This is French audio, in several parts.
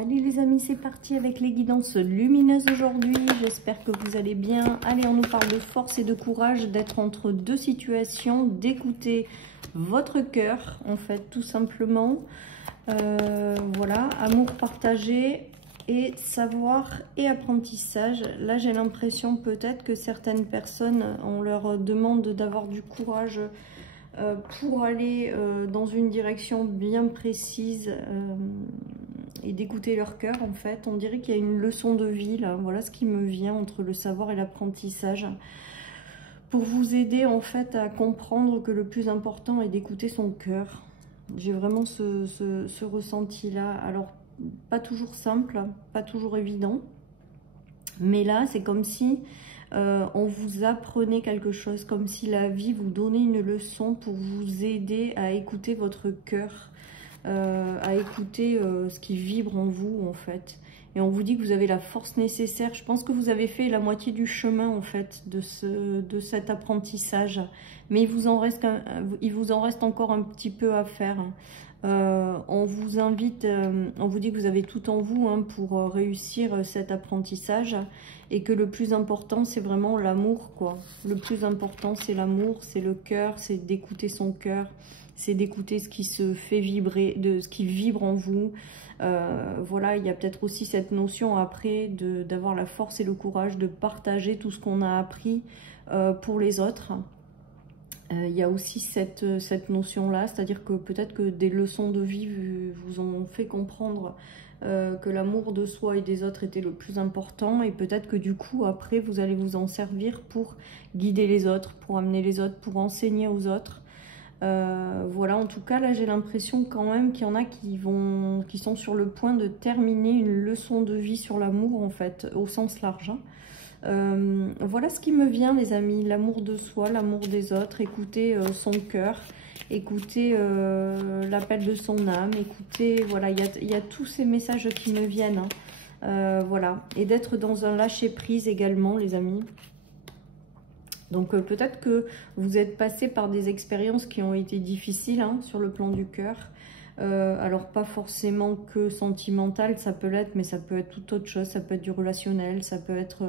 Allez les amis, c'est parti avec les guidances lumineuses aujourd'hui. J'espère que vous allez bien. Allez, on nous parle de force et de courage, d'être entre deux situations, d'écouter votre cœur, en fait, tout simplement. Voilà, amour partagé et savoir et apprentissage. Là, j'ai l'impression peut-être que certaines personnes, on leur demande d'avoir du courage pour aller dans une direction bien précise et d'écouter leur cœur. En fait, on dirait qu'il y a une leçon de vie là. Voilà ce qui me vient entre le savoir et l'apprentissage, pour vous aider en fait à comprendre que le plus important est d'écouter son cœur. J'ai vraiment ce ressenti là. Alors pas toujours simple, pas toujours évident, mais là c'est comme si on vous apprenait quelque chose, comme si la vie vous donnait une leçon pour vous aider à écouter votre cœur, à écouter ce qui vibre en vous en fait. Et on vous dit que vous avez la force nécessaire. Je pense que vous avez fait la moitié du chemin en fait de cet apprentissage, mais il vous en reste encore un petit peu à faire. On vous invite, on vous dit que vous avez tout en vous pour réussir cet apprentissage, et que le plus important c'est vraiment l'amour quoi. Le plus important c'est l'amour, c'est le cœur, c'est d'écouter son cœur, c'est d'écouter ce qui se fait vibrer, de ce qui vibre en vous. Voilà, il y a peut-être aussi cette notion après d'avoir la force et le courage de partager tout ce qu'on a appris pour les autres. Il y a aussi cette notion-là, c'est-à-dire que peut-être que des leçons de vie vous ont fait comprendre que l'amour de soi et des autres était le plus important, et peut-être que du coup, après, vous allez vous en servir pour guider les autres, pour amener les autres, pour enseigner aux autres. Voilà, en tout cas, là, j'ai l'impression quand même qu'il y en a qui sont sur le point de terminer une leçon de vie sur l'amour, en fait, au sens large. Voilà ce qui me vient, les amis. L'amour de soi, l'amour des autres, écouter son cœur, écouter l'appel de son âme, écouter, voilà, il y a tous ces messages qui me viennent. Voilà, et d'être dans un lâcher-prise également, les amis. Donc peut-être que vous êtes passé par des expériences qui ont été difficiles sur le plan du cœur. Alors pas forcément que sentimental, ça peut l'être, mais ça peut être tout autre chose. Ça peut être du relationnel, ça peut être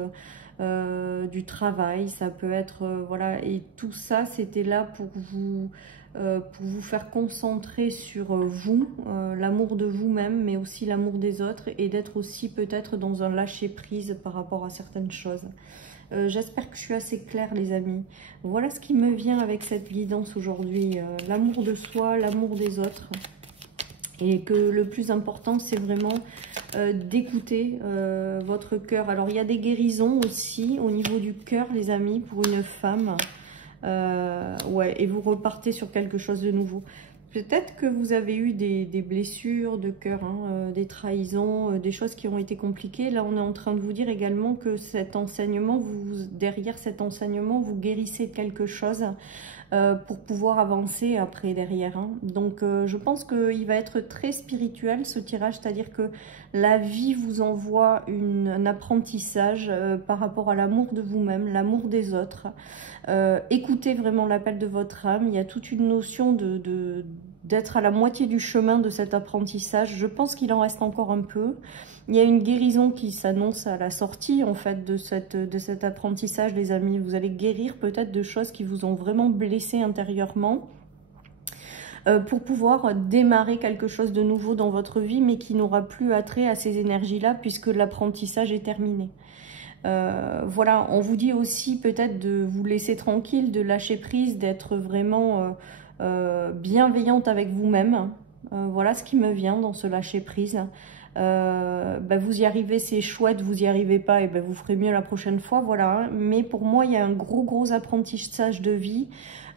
du travail, ça peut être... voilà, et tout ça, c'était là pour vous faire concentrer sur vous, l'amour de vous-même, mais aussi l'amour des autres, et d'être aussi peut-être dans un lâcher-prise par rapport à certaines choses. J'espère que je suis assez claire, les amis. Voilà ce qui me vient avec cette guidance aujourd'hui. L'amour de soi, l'amour des autres. Et que le plus important, c'est vraiment d'écouter votre cœur. Alors, il y a des guérisons aussi au niveau du cœur, les amis, pour une femme. Ouais, et vous repartez sur quelque chose de nouveau. Peut-être que vous avez eu des blessures de cœur, des trahisons, des choses qui ont été compliquées. Là, on est en train de vous dire également que cet enseignement, derrière cet enseignement, vous guérissez de quelque chose pour pouvoir avancer après derrière. Donc, je pense qu'il va être très spirituel ce tirage, c'est-à-dire que la vie vous envoie un apprentissage par rapport à l'amour de vous-même, l'amour des autres. Écoutez vraiment l'appel de votre âme. Il y a toute une notion d'être à la moitié du chemin de cet apprentissage. Je pense qu'il en reste encore un peu. Il y a une guérison qui s'annonce à la sortie en fait de cet apprentissage, les amis. Vous allez guérir peut-être de choses qui vous ont vraiment blessé intérieurement, pour pouvoir démarrer quelque chose de nouveau dans votre vie, mais qui n'aura plus attrait à ces énergies-là puisque l'apprentissage est terminé. Voilà, on vous dit aussi peut-être de vous laisser tranquille, de lâcher prise, d'être vraiment bienveillante avec vous-même. Voilà ce qui me vient dans ce lâcher prise. Vous y arrivez, c'est chouette, vous y arrivez pas, et vous ferez mieux la prochaine fois, voilà. Mais pour moi, il y a un gros apprentissage de vie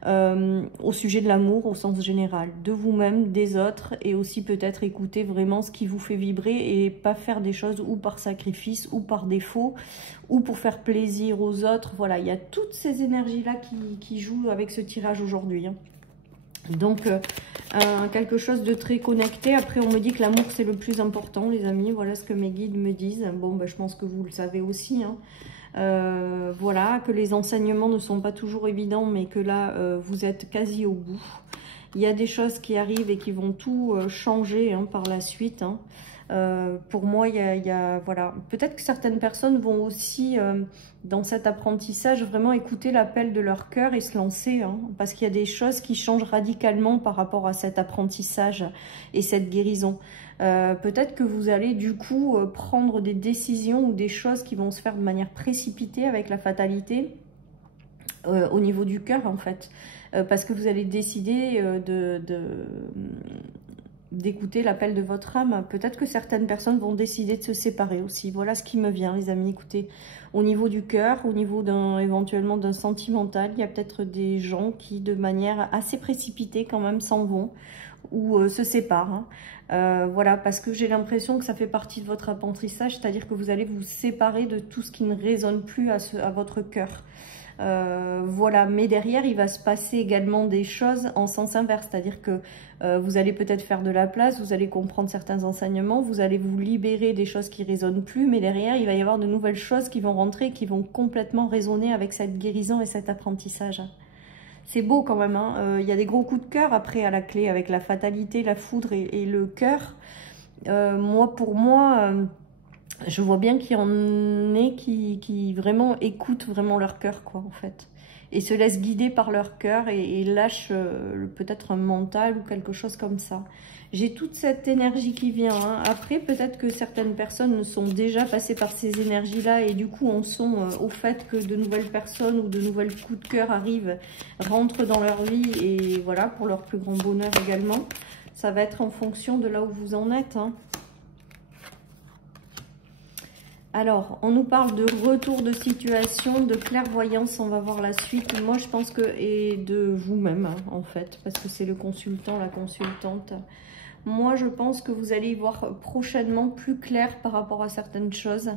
au sujet de l'amour au sens général, de vous-même, des autres, et aussi peut-être écouter vraiment ce qui vous fait vibrer et pas faire des choses ou par sacrifice ou par défaut ou pour faire plaisir aux autres. Voilà, il y a toutes ces énergies-là qui jouent avec ce tirage aujourd'hui. Donc, quelque chose de très connecté. Après, on me dit que l'amour, c'est le plus important, les amis. Voilà ce que mes guides me disent. Bon, je pense que vous le savez aussi. Voilà, que les enseignements ne sont pas toujours évidents, mais que là, vous êtes quasi au bout. Il y a des choses qui arrivent et qui vont tout changer hein, par la suite. Hein. Pour moi, voilà. Peut-être que certaines personnes vont aussi, dans cet apprentissage, vraiment écouter l'appel de leur cœur et se lancer. Hein, parce qu'il y a des choses qui changent radicalement par rapport à cet apprentissage et cette guérison. Peut-être que vous allez du coup prendre des décisions ou des choses qui vont se faire de manière précipitée avec la fatalité au niveau du cœur en fait. Parce que vous allez décider d'écouter l'appel de votre âme. Peut-être que certaines personnes vont décider de se séparer aussi. Voilà ce qui me vient, les amis. Écoutez, au niveau du cœur, au niveau éventuellement d'un sentimental, il y a peut-être des gens qui, de manière assez précipitée quand même, s'en vont ou se séparent. Hein. Voilà, parce que j'ai l'impression que ça fait partie de votre apprentissage, c'est-à-dire que vous allez vous séparer de tout ce qui ne résonne plus à votre cœur. Voilà, mais derrière il va se passer également des choses en sens inverse, c'est-à-dire que vous allez peut-être faire de la place, vous allez comprendre certains enseignements, vous allez vous libérer des choses qui résonnent plus, mais derrière il va y avoir de nouvelles choses qui vont rentrer, qui vont complètement résonner avec cette guérison et cet apprentissage. C'est beau quand même, hein. Y a des gros coups de cœur après à la clé avec la fatalité, la foudre et le cœur. Pour moi, je vois bien qu'il y en ait qui vraiment écoutent vraiment leur cœur, quoi, en fait. Et se laissent guider par leur cœur et lâchent peut-être un mental ou quelque chose comme ça. J'ai toute cette énergie qui vient. Hein. Après, peut-être que certaines personnes sont déjà passées par ces énergies-là et du coup, on sont au fait que de nouvelles personnes ou de nouvelles coups de cœur arrivent, rentrent dans leur vie et voilà, pour leur plus grand bonheur également. Ça va être en fonction de là où vous en êtes, hein. Alors, on nous parle de retour de situation, de clairvoyance, on va voir la suite. Moi, je pense que, et de vous-même, hein, en fait, parce que c'est le consultant, la consultante. Moi, je pense que vous allez y voir prochainement plus clair par rapport à certaines choses,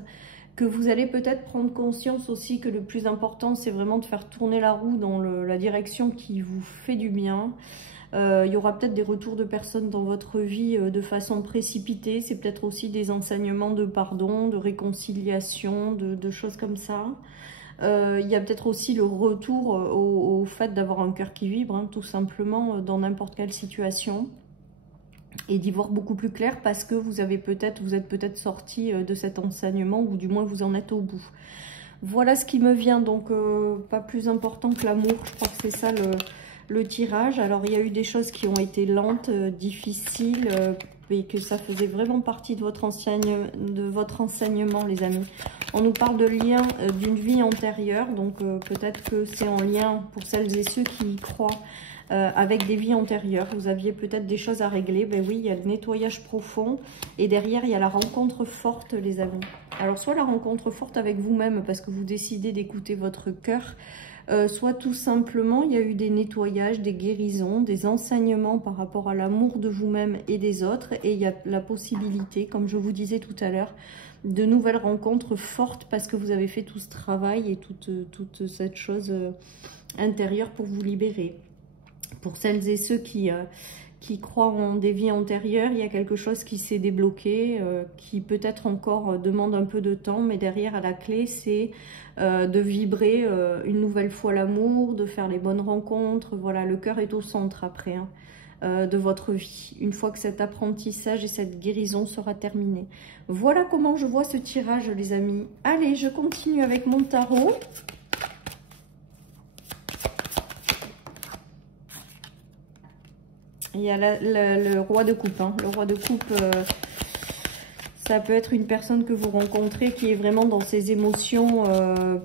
que vous allez peut-être prendre conscience aussi que le plus important, c'est vraiment de faire tourner la roue dans la direction qui vous fait du bien. Il y aura peut-être des retours de personnes dans votre vie de façon précipitée. C'est peut-être aussi des enseignements de pardon, de réconciliation, de choses comme ça. Il y a peut-être aussi le retour au fait d'avoir un cœur qui vibre, hein, tout simplement, dans n'importe quelle situation. Et d'y voir beaucoup plus clair parce que vous êtes peut-être sorti de cet enseignement ou du moins vous en êtes au bout. Voilà ce qui me vient, donc pas plus important que l'amour. Je crois que c'est ça le tirage. Alors il y a eu des choses qui ont été lentes, difficiles, et que ça faisait vraiment partie de votre enseignement, les amis. On nous parle de lien d'une vie antérieure, donc peut-être que c'est en lien pour celles et ceux qui y croient avec des vies antérieures. Vous aviez peut-être des choses à régler. Ben oui, il y a le nettoyage profond et derrière il y a la rencontre forte, les amis. Alors soit la rencontre forte avec vous-même parce que vous décidez d'écouter votre cœur, soit tout simplement il y a eu des nettoyages, des guérisons, des enseignements par rapport à l'amour de vous-même et des autres, et il y a la possibilité, comme je vous disais tout à l'heure, de nouvelles rencontres fortes parce que vous avez fait tout ce travail et toute cette chose intérieure pour vous libérer. Pour celles et ceux qui croient en des vies antérieures, il y a quelque chose qui s'est débloqué, qui peut-être encore demande un peu de temps, mais derrière à la clé, c'est de vibrer une nouvelle fois l'amour, de faire les bonnes rencontres. Voilà, le cœur est au centre après de votre vie, une fois que cet apprentissage et cette guérison sera terminée. Voilà comment je vois ce tirage, les amis. Allez, je continue avec mon tarot. Il y a le roi de coupe. Hein. Le roi de coupe, ça peut être une personne que vous rencontrez qui est vraiment dans ses émotions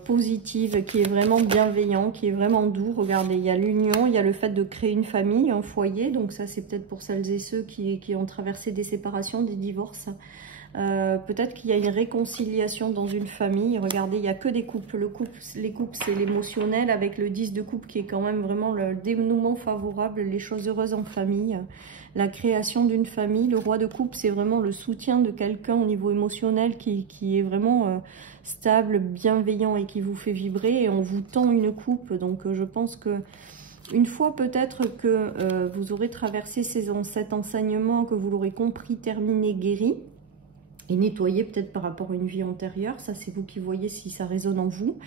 positives, qui est vraiment bienveillant, qui est vraiment doux. Regardez, il y a l'union, il y a le fait de créer une famille, un foyer. Donc ça, c'est peut-être pour celles et ceux qui ont traversé des séparations, des divorces. Peut-être qu'il y a une réconciliation dans une famille. Regardez, il n'y a que des couples. Les couples, c'est l'émotionnel avec le 10 de coupe qui est quand même vraiment le dénouement favorable, les choses heureuses en famille, la création d'une famille. Le roi de coupe, c'est vraiment le soutien de quelqu'un au niveau émotionnel qui est vraiment stable, bienveillant et qui vous fait vibrer. Et on vous tend une coupe. Donc je pense que une fois peut-être que vous aurez traversé cet enseignement, que vous l'aurez compris, terminé, guéri, et nettoyer peut-être par rapport à une vie antérieure. Ça, c'est vous qui voyez si ça résonne en vous.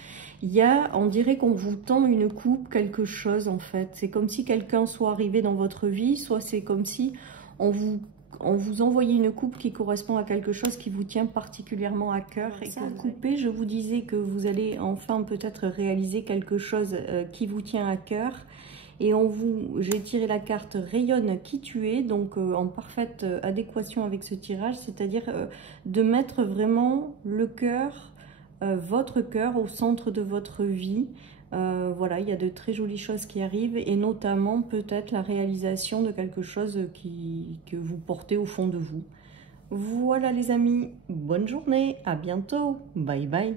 Il y a, on dirait qu'on vous tend une coupe, quelque chose en fait. C'est comme si quelqu'un soit arrivé dans votre vie, soit c'est comme si on vous envoyait une coupe qui correspond à quelque chose qui vous tient particulièrement à cœur. Et ça, coupé, je vous disais que vous allez enfin peut-être réaliser quelque chose qui vous tient à cœur. Et j'ai tiré la carte Rayonne qui tu es, donc en parfaite adéquation avec ce tirage, c'est-à-dire de mettre vraiment le cœur, votre cœur au centre de votre vie. Voilà, il y a de très jolies choses qui arrivent et notamment peut-être la réalisation de quelque chose que vous portez au fond de vous. Voilà les amis, bonne journée, à bientôt, bye bye.